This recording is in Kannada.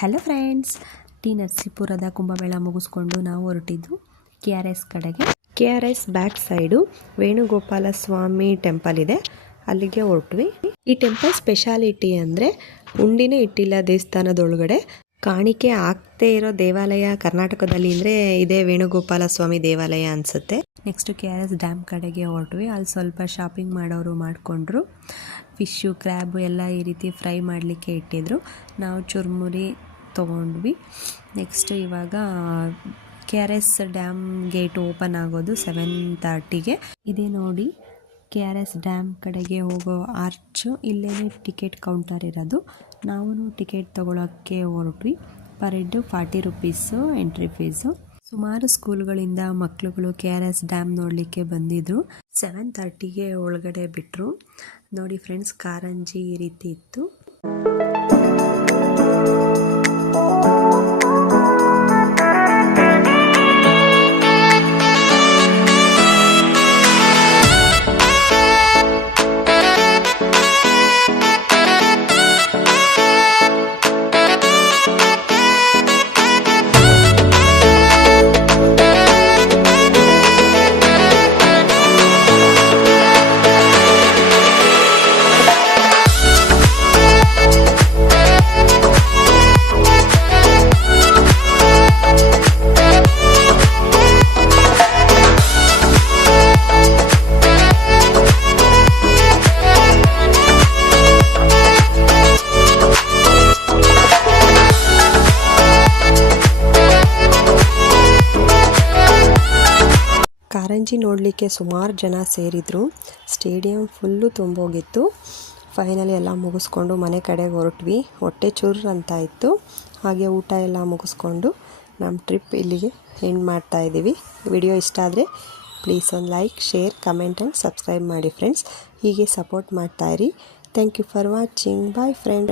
ಹಲೋ ಫ್ರೆಂಡ್ಸ್, ಟಿ ನರಸೀಪುರದ ಕುಂಭಮೇಳ ಮುಗಿಸ್ಕೊಂಡು ನಾವು ಹೊರಟಿದ್ದು KRS ಕಡೆಗೆ. KRS ಬ್ಯಾಕ್ ಸೈಡು ವೇಣುಗೋಪಾಲ ಸ್ವಾಮಿ ಟೆಂಪಲ್ ಇದೆ, ಅಲ್ಲಿಗೆ ಹೊರಟ್ವಿ. ಈ ಟೆಂಪಲ್ ಸ್ಪೆಷಾಲಿಟಿ ಅಂದರೆ ಉಂಡಿನೇ ಇಟ್ಟಿಲ್ಲ ದೇವಸ್ಥಾನದೊಳಗಡೆ. ಕಾಣಿಕೆ ಆಗ್ತೇ ಇರೋ ದೇವಾಲಯ ಕರ್ನಾಟಕದಲ್ಲಿ ಅಂದರೆ ಇದೇ ವೇಣುಗೋಪಾಲ ಸ್ವಾಮಿ ದೇವಾಲಯ ಅನಿಸುತ್ತೆ. ನೆಕ್ಸ್ಟ್ KRS ಡ್ಯಾಮ್ ಕಡೆಗೆ ಹೊರಟ್ವಿ. ಅಲ್ಲಿ ಸ್ವಲ್ಪ ಶಾಪಿಂಗ್ ಮಾಡೋರು ಮಾಡಿಕೊಂಡ್ರು. ಫಿಶ್ಶು, ಕ್ರ್ಯಾಬು ಎಲ್ಲ ಈ ರೀತಿ ಫ್ರೈ ಮಾಡಲಿಕ್ಕೆ ಇಟ್ಟಿದ್ರು. ನಾವು ಚುರುಮುರಿ ತೊಗೊಂಡ್ವಿ. ನೆಕ್ಸ್ಟ್ ಇವಾಗ KRS ಡ್ಯಾಮ್ ಗೇಟ್ ಓಪನ್ ಆಗೋದು 7:30ಗೆ. ಇದೇ ನೋಡಿ KRS ಡ್ಯಾಮ್ ಕಡೆಗೆ ಹೋಗೋ ಆರ್ಚು. ಇಲ್ಲೇ ಟಿಕೆಟ್ ಕೌಂಟರ್ ಇರೋದು. ನಾವು ಟಿಕೆಟ್ ತೊಗೊಳಕ್ಕೆ ಹೊರಟ್ವಿ. Per head 40 rupees entry fees. ಸುಮಾರು ಸ್ಕೂಲ್ಗಳಿಂದ ಮಕ್ಕಳುಗಳು KRS ಡ್ಯಾಮ್ ನೋಡಲಿಕ್ಕೆ ಬಂದಿದ್ರು. 7:30ಗೆ ಒಳಗಡೆ ಬಿಟ್ಟರು. ನೋಡಿ ಫ್ರೆಂಡ್ಸ್, ಕಾರಂಜಿ ಈ ರೀತಿ ಇತ್ತು. ಕಾರಂಜಿ ನೋಡಲಿಕ್ಕೆ ಸುಮಾರು ಜನ ಸೇರಿದ್ರು. Stadium full ತುಂಬೋಗಿತ್ತು. ಫೈನಲಿ ಎಲ್ಲ ಮುಗಿಸ್ಕೊಂಡು ಮನೆ ಕಡೆಗೆ ಹೊರಟ್ವಿ. ಹೊಟ್ಟೆ ಚೂರು ಅಂತ ಇತ್ತು. ಹಾಗೆ ಊಟ ಎಲ್ಲ ಮುಗಿಸ್ಕೊಂಡು ನಮ್ಮ ಟ್ರಿಪ್ ಇಲ್ಲಿಗೆ ಎಂಡ್ ಮಾಡ್ತಾ ಇದ್ದೀವಿ. ವಿಡಿಯೋ ಇಷ್ಟ ಆದರೆ ಪ್ಲೀಸ್ ಒಂದು like, share, comment and subscribe ಮಾಡಿ ಫ್ರೆಂಡ್ಸ್. ಹೀಗೆ ಸಪೋರ್ಟ್ ಮಾಡ್ತಾಯಿರಿ. Thank you for watching. Bye friend.